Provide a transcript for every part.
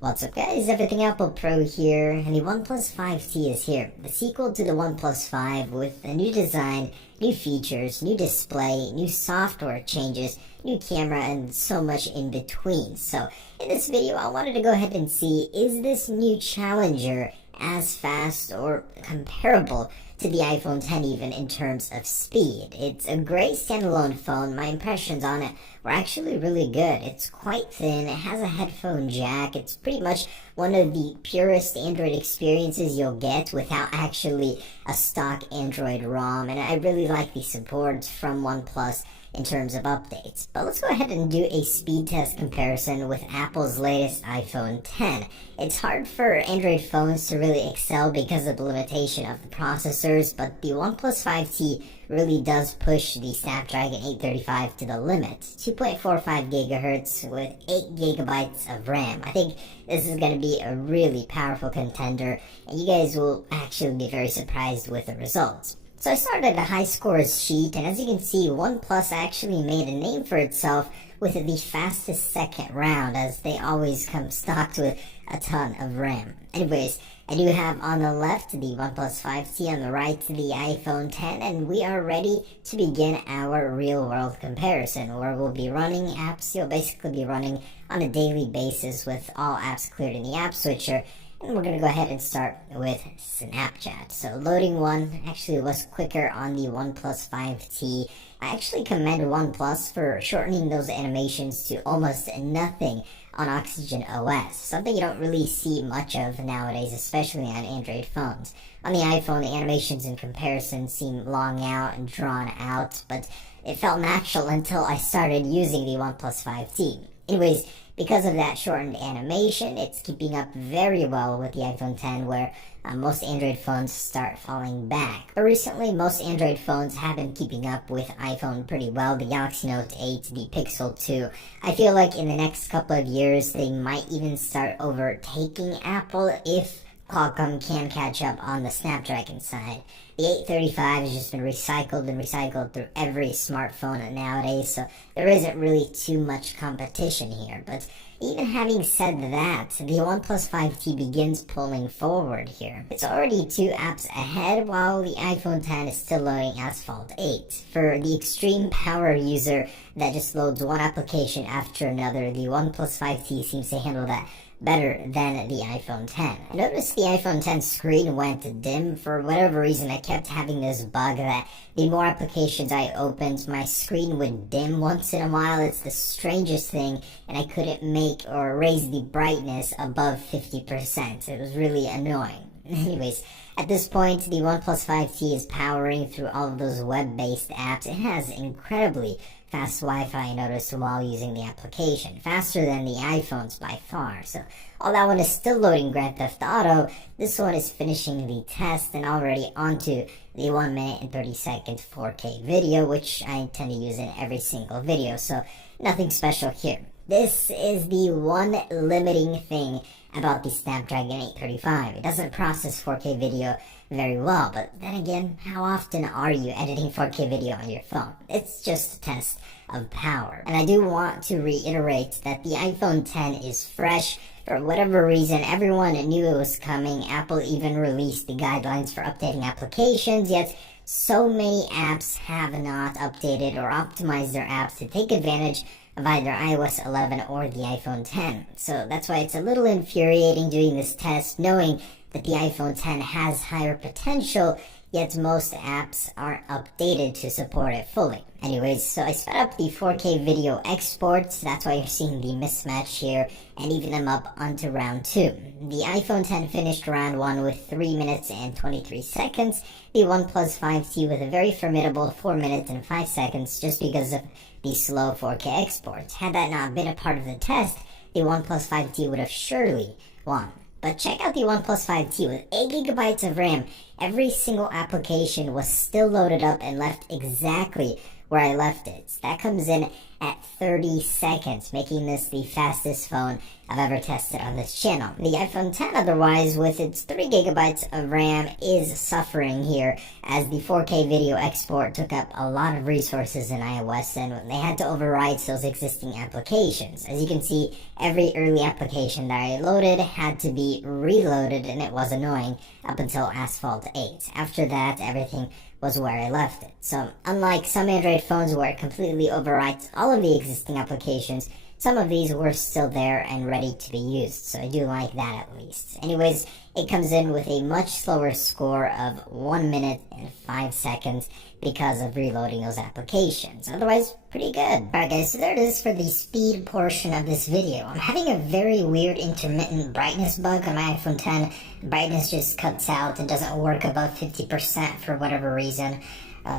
What's up guys, Everything Apple Pro here, and the OnePlus 5T is here, the sequel to the OnePlus 5 with a new design, new features, new display, new software changes, new camera, and so much in between. So in this video I wanted to go ahead and see, is this new challenger as fast or comparable to the iPhone 10 even in terms of speed? It's a great standalone phone. My impressions on it were actually really good. It's quite thin, it has a headphone jack, it's pretty much one of the purest Android experiences you'll get without actually a stock Android ROM, and I really like the support from OnePlus in terms of updates. But let's go ahead and do a speed test comparison with Apple's latest iPhone 10. It's hard for Android phones to really excel because of the limitation of the processors, but the OnePlus 5T really does push the Snapdragon 835 to the limit. 2.45 gigahertz with 8 gigabytes of RAM. I think this is going to be a really powerful contender, and you guys will actually be very surprised with the results. So I started a high scores sheet, and as you can see, OnePlus actually made a name for itself with the fastest second round, as they always come stocked with a ton of RAM. Anyways, I do have on the left the OnePlus 5T, on the right the iPhone 10, and we are ready to begin our real world comparison, where we'll be running apps. You'll basically be running on a daily basis with all apps cleared in the app switcher. And we're going to go ahead and start with Snapchat. So loading one actually was quicker on the OnePlus 5T. I actually commend OnePlus for shortening those animations to almost nothing on Oxygen OS, something you don't really see much of nowadays, especially on Android phones. On the iPhone, the animations in comparison seem long out and drawn out, but it felt natural until I started using the OnePlus 5T. Anyways, because of that shortened animation, it's keeping up very well with the iPhone 10, where most Android phones start falling back. But recently, most Android phones have been keeping up with iPhone pretty well. The Galaxy Note 8, the Pixel 2. I feel like in the next couple of years, they might even start overtaking Apple if Qualcomm can catch up on the Snapdragon side. The 835 has just been recycled and recycled through every smartphone nowadays, so there isn't really too much competition here. But even having said that, the OnePlus 5T begins pulling forward here. It's already 2 apps ahead, while the iPhone 10 is still loading Asphalt 8. For the extreme power user that just loads one application after another, the OnePlus 5T seems to handle that better than the iPhone 10. I noticed the iPhone 10 screen went dim. For whatever reason, I kept having this bug that the more applications I opened, my screen would dim once in a while. It's the strangest thing, and I couldn't make or raise the brightness above 50%. It was really annoying. Anyways, at this point, the OnePlus 5T is powering through all of those web-based apps. It has incredibly fast Wi-Fi, I noticed, while using the application. Faster than the iPhones by far. So while that one is still loading Grand Theft Auto, this one is finishing the test and already onto the 1 minute and 30 second 4K video, which I intend to use in every single video. So nothing special here. This is the one limiting thing about the Snapdragon 835. It doesn't process 4K video very well, but then again, how often are you editing 4K video on your phone? It's just a test of power. And I do want to reiterate that the iPhone 10 is fresh. For whatever reason, everyone knew it was coming. Apple even released the guidelines for updating applications, yet so many apps have not updated or optimized their apps to take advantage of either iOS 11 or the iPhone 10. So that's why it's a little infuriating doing this test, knowing that the iPhone 10 has higher potential, yet most apps aren't updated to support it fully. Anyways, so I sped up the 4K video exports. That's why you're seeing the mismatch here, and even them up onto round 2. The iPhone 10 finished round 1 with 3 minutes and 23 seconds. The OnePlus 5T with a very formidable 4 minutes and 5 seconds just because of the slow 4K exports. Had that not been a part of the test, the OnePlus 5T would have surely won. But check out the OnePlus 5T with 8 gigabytes of RAM. Every single application was still loaded up and left exactly where I left it. So that comes in at 30 seconds, making this the fastest phone I've ever tested on this channel. The iPhone 10, otherwise, with its 3 gigabytes of RAM, is suffering here, as the 4K video export took up a lot of resources in iOS, and they had to overwrite those existing applications. As you can see, every early application that I loaded had to be reloaded, and it was annoying up until Asphalt 8. After that, everything was where I left it. So, unlike some Android phones where it completely overwrites all of the existing applications, some of these were still there and ready to be used, so I do like that at least. Anyways, it comes in with a much slower score of 1 minute and 5 seconds because of reloading those applications. Otherwise, pretty good. Alright guys, so there it is for the speed portion of this video. I'm having a very weird intermittent brightness bug on my iPhone 10. Brightness just cuts out and doesn't work above 50% for whatever reason.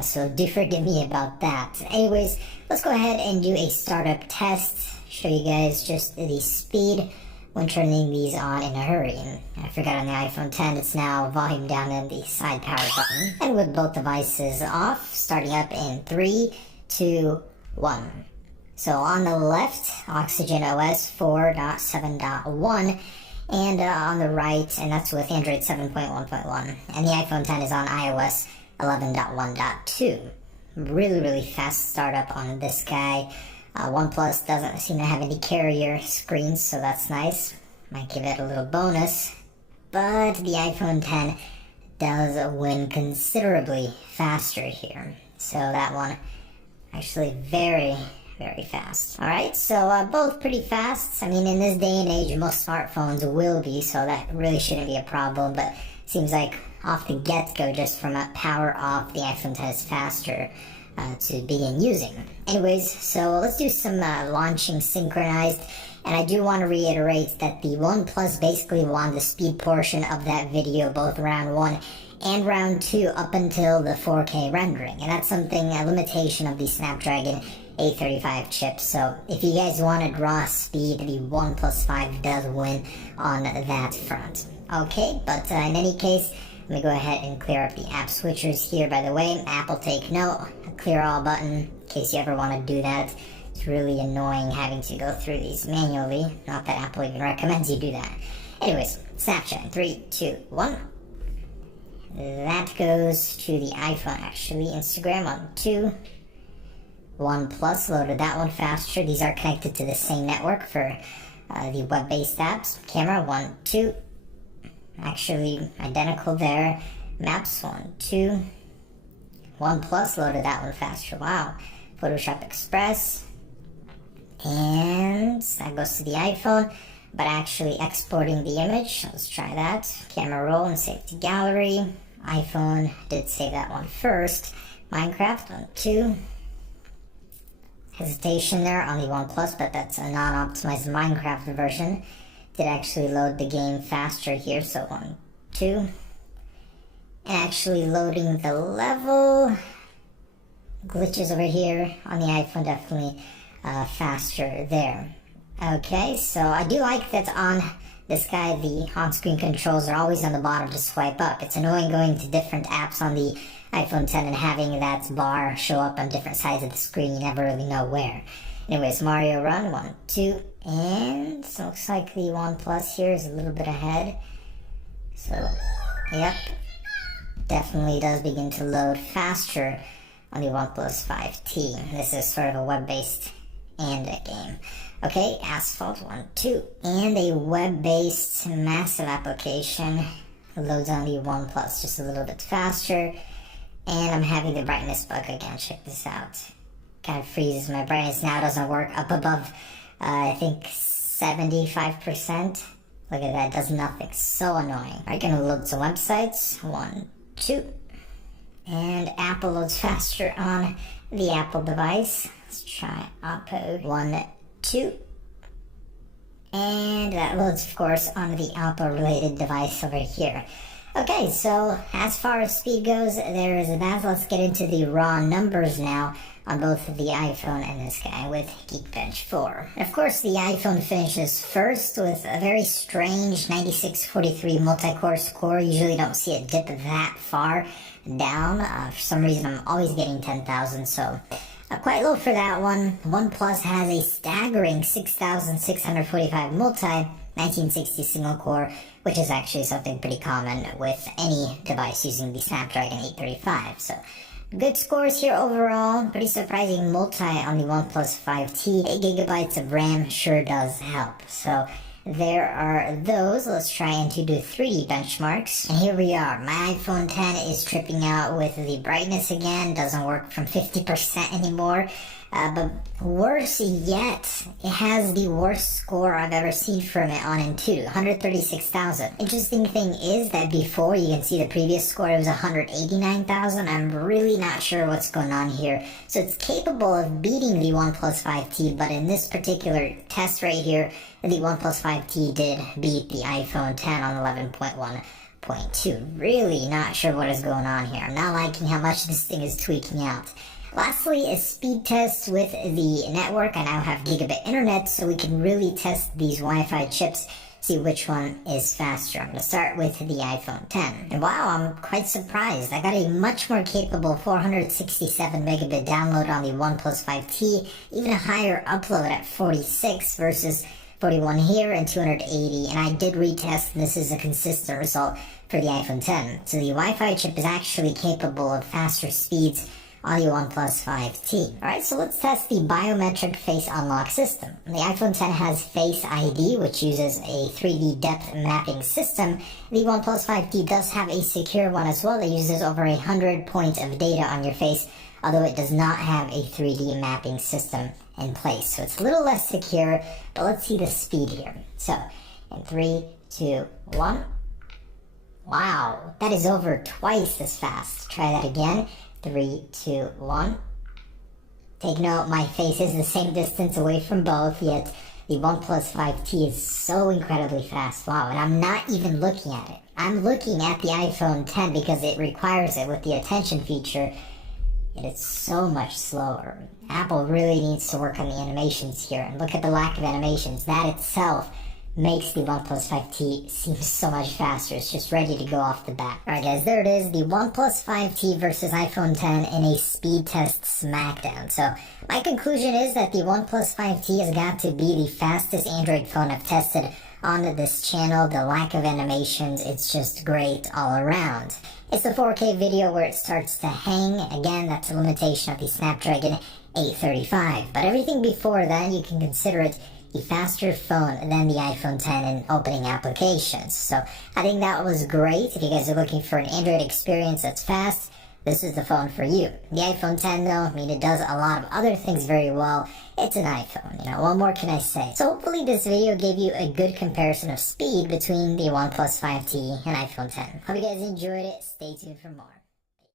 So do forgive me about that. Anyways, let's go ahead and do a startup test. Show you guys just the speed when turning these on in a hurry. And I forgot on the iPhone 10 it's now volume down in the side power button. And with both devices off, starting up in 3, 2, 1. So on the left, Oxygen OS 4.7.1, and on the right, and that's with Android 7.1.1, and the iPhone 10 is on iOS 11.1.2. Really fast startup on this guy. OnePlus doesn't seem to have any carrier screens, so that's nice. Might give it a little bonus. But the iPhone 10 does win considerably faster here. So that one actually very fast. Alright, so both pretty fast. I mean, in this day and age, most smartphones will be, so that really shouldn't be a problem. But it seems like off the get-go, just from a power off, the iPhone 10 is faster to begin using. Anyways, so let's do some launching synchronized, and I do want to reiterate that the OnePlus basically won the speed portion of that video, both round 1 and round 2 up until the 4K rendering, and that's something, a limitation of the Snapdragon 835 chip. So if you guys wanted raw speed, the OnePlus 5 does win on that front. Okay, but in any case, let me go ahead and clear up the app switchers here. By the way, Apple take note, clear all button, in case you ever want to do that. It's really annoying having to go through these manually. Not that Apple even recommends you do that. Anyways, Snapchat, 3, 2, 1. That goes to the iPhone actually. Instagram on 2. OnePlus loaded that one faster. These are connected to the same network for the web-based apps. Camera, 1, 2. Actually identical there. Maps, 1, 2. OnePlus loaded that one faster. Wow. Photoshop Express. And that goes to the iPhone, but actually exporting the image. Let's try that. Camera roll and save to gallery. iPhone did save that one first. Minecraft, 1, 2. Hesitation there on the OnePlus, but that's a non-optimized Minecraft version. Did actually load the game faster here, so 1, 2. And actually loading the level. Glitches over here on the iPhone, definitely faster there. Okay, so I do like that on this guy, the on-screen controls are always on the bottom to swipe up. It's annoying going to different apps on the iPhone 10 and having that bar show up on different sides of the screen. You never really know where. Anyways, Mario Run, 1, 2, and so looks like the OnePlus here is a little bit ahead. So, yep, definitely does begin to load faster on the OnePlus 5T. This is sort of a web-based and a game. Okay, Asphalt, 1, 2, and a web-based massive application loads on the OnePlus just a little bit faster. And I'm having the brightness bug again. Check this out. Kind of freezes. My brightness now doesn't work up above, I think 75%. Look at that, it does nothing. So annoying. I'm gonna load some websites. 1, 2. And Apple loads faster on the Apple device. Let's try Oppo. 1, 2. And that loads, of course, on the Oppo related device over here. Okay, so as far as speed goes, there is that. Let's get into the raw numbers now on both the iPhone and this guy with Geekbench 4. Of course, the iPhone finishes first with a very strange 9643 multi-core score. Usually don't see it dip that far down. For some reason, I'm always getting 10,000, so Quite low for that one. OnePlus has a staggering 6,645 1960 single core, which is actually something pretty common with any device using the Snapdragon 835. So good scores here overall. Pretty surprising multi on the OnePlus 5T. 8 GB of RAM sure does help. So there are those. Let's try and do 3D benchmarks. And here we are. My iPhone 10 is tripping out with the brightness again. Doesn't work from 50% anymore. But worse yet, it has the worst score I've ever seen from it on Antutu, 136,000. Interesting thing is that before, you can see the previous score, it was 189,000. I'm really not sure what's going on here. So it's capable of beating the OnePlus 5T, but in this particular test right here, the OnePlus 5T did beat the iPhone 10 on 11.1.2. Really not sure what is going on here. I'm not liking how much this thing is tweaking out. Lastly, a speed test with the network. I now have gigabit internet, so we can really test these Wi-Fi chips, see which one is faster. I'm going to start with the iPhone 10. And wow, I'm quite surprised. I got a much more capable 467 megabit download on the OnePlus 5T, even a higher upload at 46 versus 41 here and 280. And I did retest, and this is a consistent result for the iPhone 10. So the Wi-Fi chip is actually capable of faster speeds on the OnePlus 5T. Alright, so let's test the biometric face unlock system. The iPhone 10 has Face ID, which uses a 3D depth mapping system. The OnePlus 5T does have a secure one as well that uses over 100 points of data on your face, although it does not have a 3D mapping system in place. So it's a little less secure, but let's see the speed here. So, in 3, 2, 1. Wow, that is over twice as fast. Try that again. 3, 2, 1. Take note, my face is the same distance away from both, yet the OnePlus 5T is so incredibly fast. Wow, and I'm not even looking at it. I'm looking at the iPhone 10 because it requires it with the attention feature, yet it's so much slower. Apple really needs to work on the animations here, and look at the lack of animations. That itself makes the OnePlus 5T seem so much faster. It's just ready to go off the bat. Alright guys, there it is, the OnePlus 5T versus iPhone 10 in a speed test smackdown. So my conclusion is that the OnePlus 5T has got to be the fastest Android phone I've tested on this channel. The lack of animations, it's just great all around. It's the 4K video where it starts to hang. Again, that's a limitation of the Snapdragon 835. But everything before that, you can consider it a faster phone than the iPhone 10 in opening applications. So I think that was great. If you guys are looking for an Android experience that's fast, this is the phone for you. The iPhone 10 though, I mean, it does a lot of other things very well. It's an iPhone, you know, what more can I say? So hopefully this video gave you a good comparison of speed between the OnePlus 5T and iPhone 10. Hope you guys enjoyed it. Stay tuned for more.